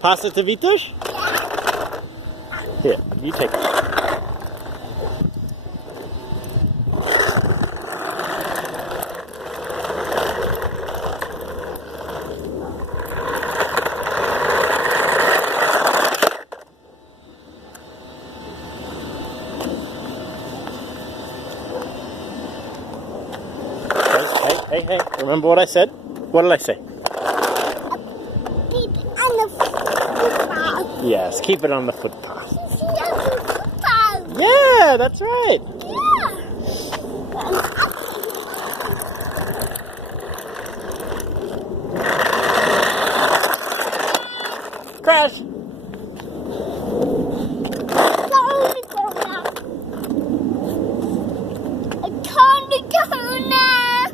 Pass it to Vitush? Here, you take it. Hey, remember what I said? What did I say? Keep it on the footpath. Yes, keep it on the footpath. Footpath. Yeah, that's right. Crash!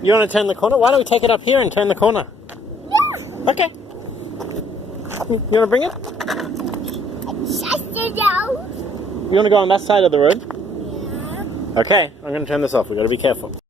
You want to turn the corner? Why don't we take it up here and turn the corner? Yeah. Okay. You want to bring it? You want to go on that side of the road? Yeah. Okay, I'm going to turn this off. We've got to be careful.